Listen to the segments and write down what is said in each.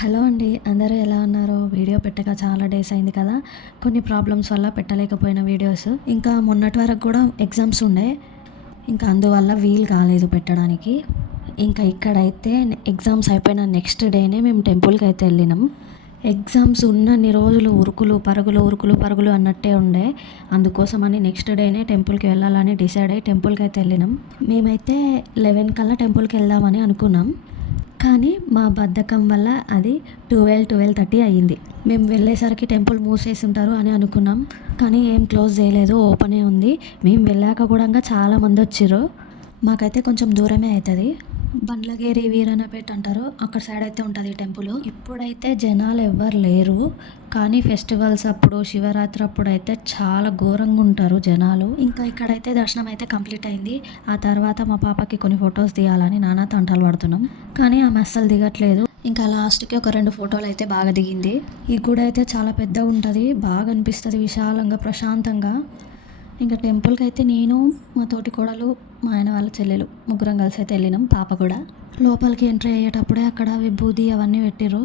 Hello అండి. అందరూ ఎలా ఉన్నారు? వీడియో పెట్టక చాలా డేస్ అయింది కదా! కొన్ని ప్రాబ్లమ్స్ వల్ల పెట్టలేకపోయిన వీడియోస్. ఇంకా మొన్నటి వరకు కూడా ఎగ్జామ్స్ ఉండే. ఇంకా అందువల్ల వీలు కాలేదు పెట్టడానికి. ఇంకా ఇక్కడైతే ఎగ్జామ్స్ అయిపోయిన నెక్స్ట్ డేనే మేము టెంపుల్‌కైతే వెళ్ళినాం. ఎగ్జామ్స్ ఉన్నన్ని రోజులు ఉరుకులు, పరుగులు, ఉరుకులు, పరుగులు అన్నట్టే ఉండే. అందుకోసమని నెక్స్ట్ డేనే టెంపుల్‌కి వెళ్ళాలని డిసైడ్ అయ్యి టెంపుల్‌కైతే వెళ్ళినాం. మేమైతే 11 కల్లా టెంపుల్‌కి వెళ్దామని అనుకున్నాం. కానీ మా బద్ధకం వల్ల అది 12:30 అయ్యింది. మేము వెళ్ళేసరికి టెంపుల్ మూసేసి ఉంటారు అని అనుకున్నాం. కానీ ఏం క్లోజ్ చేయలేదు, ఓపెనే ఉంది. మేము వెళ్ళాక కూడా చాలామంది వచ్చిర్రు. మాకైతే కొంచెం దూరమే అవుతుంది. బండ్లగేరి వీరన్నపేట అంటారు, అక్కడ సైడ్ అయితే ఉంటుంది ఈ టెంపుల్. ఇప్పుడైతే జనాలు ఎవ్వరు లేరు. కానీ ఫెస్టివల్స్ అప్పుడు, శివరాత్రి అప్పుడు అయితే చాలా ఘోరంగా ఉంటారు జనాలు. ఇంకా ఇక్కడైతే దర్శనం అయితే కంప్లీట్ అయింది. ఆ తర్వాత మా పాపకి కొన్ని ఫొటోస్ తీయాలని నానా తంటాలు పడుతున్నాం. కానీ ఆమె అస్సలు దిగట్లేదు. ఇంకా లాస్ట్కి ఒక 2 ఫోటోలు అయితే బాగా దిగింది. ఈ గుడి అయితే చాలా పెద్దగా ఉంటుంది, బాగా అనిపిస్తుంది, విశాలంగా, ప్రశాంతంగా. ఇంకా టెంపుల్కి అయితే నేను, మా తోటి కోడలు, మా ఆయన వాళ్ళ చెల్లెలు ముగ్గురం కలిసి అయితే వెళ్ళినాం. పాప కూడా. లోపలికి ఎంట్రీ అయ్యేటప్పుడే అక్కడ విభూది అవన్నీ పెట్టిర్రు.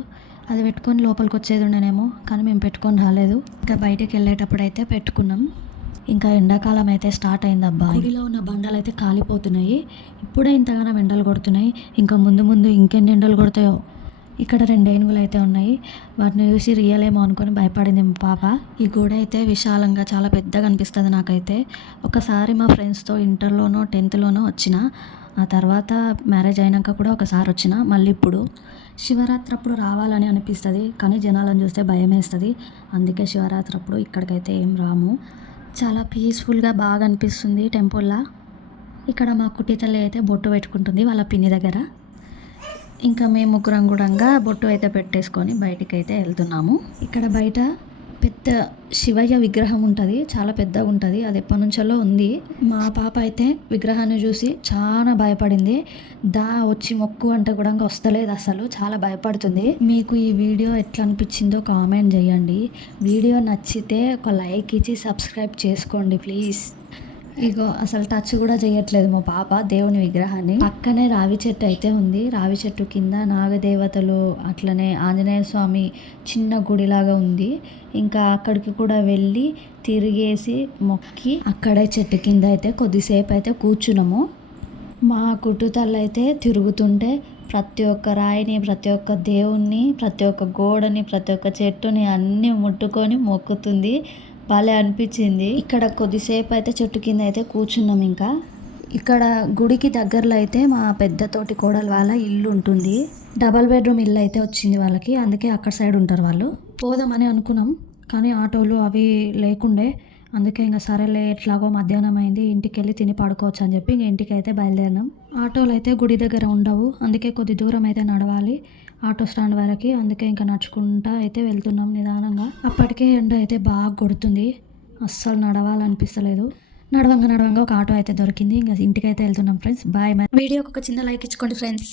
అది పెట్టుకొని లోపలికి వచ్చేది ఉండేనేమో, కానీ మేము పెట్టుకొని రాలేదు. ఇంకా బయటికి వెళ్ళేటప్పుడు అయితే పెట్టుకున్నాం. ఇంకా ఎండాకాలం అయితే స్టార్ట్ అయింది అబ్బా. గుడిలో ఉన్న బండలు అయితే కాలిపోతున్నాయి. ఇప్పుడే ఇంతగానో ఎండలు కొడుతున్నాయి. ఇంకా ముందు ముందు ఇంకెన్ని ఎండలు కొడతాయో. ఇక్కడ 2 ఏనుగులు అయితే ఉన్నాయి. వాటిని చూసి రియల్ ఏమో అనుకొని భయపడింది మా పాప. ఈ గుడి అయితే విశాలంగా చాలా పెద్దగా అనిపిస్తుంది నాకైతే. ఒకసారి మా ఫ్రెండ్స్తో ఇంటర్లోనో 10థ్లోనో వచ్చిన. ఆ తర్వాత మ్యారేజ్ అయినాక కూడా ఒకసారి వచ్చిన. మళ్ళీ ఇప్పుడు శివరాత్రి అప్పుడు రావాలని అనిపిస్తుంది, కానీ జనాలను చూస్తే భయం వేస్తుంది. అందుకే శివరాత్రి అప్పుడు ఇక్కడికైతే ఏం రాము. చాలా పీస్ఫుల్గా బాగా అనిపిస్తుంది టెంపుల్లా. ఇక్కడ మా కుట్టి తల్లి అయితే బొట్టు పెట్టుకుంటుంది వాళ్ళ పిన్ని దగ్గర. ఇంకా మేము ముగ్గురం కూడా బొట్టు అయితే పెట్టేసుకొని బయటికి అయితే వెళ్తున్నాము. ఇక్కడ బయట పెద్ద శివయ్య విగ్రహం ఉంటుంది, చాలా పెద్దగా ఉంటుంది. అది ఎప్పటి నుంచో ఉంది. మా పాప అయితే విగ్రహాన్ని చూసి చాలా భయపడింది. వచ్చి మొక్కు అంటే కూడా వస్తలేదు అసలు, చాలా భయపడుతుంది. మీకు ఈ వీడియో ఎట్లా అనిపించిందో కామెంట్ చేయండి. వీడియో నచ్చితే ఒక లైక్ ఇచ్చి సబ్స్క్రైబ్ చేసుకోండి ప్లీజ్. ఇగో అసలు టచ్ కూడా చేయట్లేదు మా పాప దేవుని విగ్రహాన్ని. పక్కనే రావి చెట్టు అయితే ఉంది. రావి చెట్టు కింద నాగదేవతలు, అట్లనే ఆంజనేయ స్వామి చిన్న గుడిలాగా ఉంది. ఇంకా అక్కడికి కూడా వెళ్ళి తిరిగేసి మొక్కి అక్కడే చెట్టు కింద అయితే కొద్దిసేపు అయితే కూర్చున్నాము. మా కుట్టుతల్లి అయితే తిరుగుతుంటే ప్రతి ఒక్క రాయిని, ప్రతి ఒక్క దేవుణ్ణి, ప్రతి ఒక్క గోడని, ప్రతి ఒక్క చెట్టుని అన్నీ ముట్టుకొని మొక్కుతుంది. భలే అనిపించింది. ఇక్కడ కొద్దిసేపు అయితే చెట్టు కింద అయితే కూర్చున్నాం. ఇంకా ఇక్కడ గుడికి దగ్గరలో అయితే మా పెద్ద తోటి కోడలు వాళ్ళ ఇల్లు ఉంటుంది. డబల్ బెడ్రూమ్ ఇల్లు అయితే వచ్చింది వాళ్ళకి, అందుకే అక్కడ సైడ్ ఉంటారు వాళ్ళు. పోదామని అనుకున్నాం, కానీ ఆటోలు అవి లేకుండే. అందుకే ఇంకా సరేలే, ఎట్లాగో మధ్యాహ్నం అయింది, ఇంటికి వెళ్ళి తిని పడుకోవచ్చు అని చెప్పి ఇంక ఇంటికి అయితే బయలుదేరినాం. ఆటోలు అయితే గుడి దగ్గర ఉండవు, అందుకే కొద్ది దూరం అయితే నడవాలి ఆటో స్టాండ్ వరకు. అందుకే ఇంకా నడుచుకుంటా అయితే వెళ్తున్నాం నిదానంగా. అప్పటికే ఎండ అయితే బాగా కొడుతుంది, అస్సలు నడవాలనిపిస్తలేదు. నడవంగా ఒక ఆటో అయితే దొరికింది. ఇంకా ఇంటికి అయితే వెళ్తున్నాం ఫ్రెండ్స్. బాయ్. వీడియోకి ఒక చిన్న లైక్ ఇచ్చుకోండి ఫ్రెండ్స్.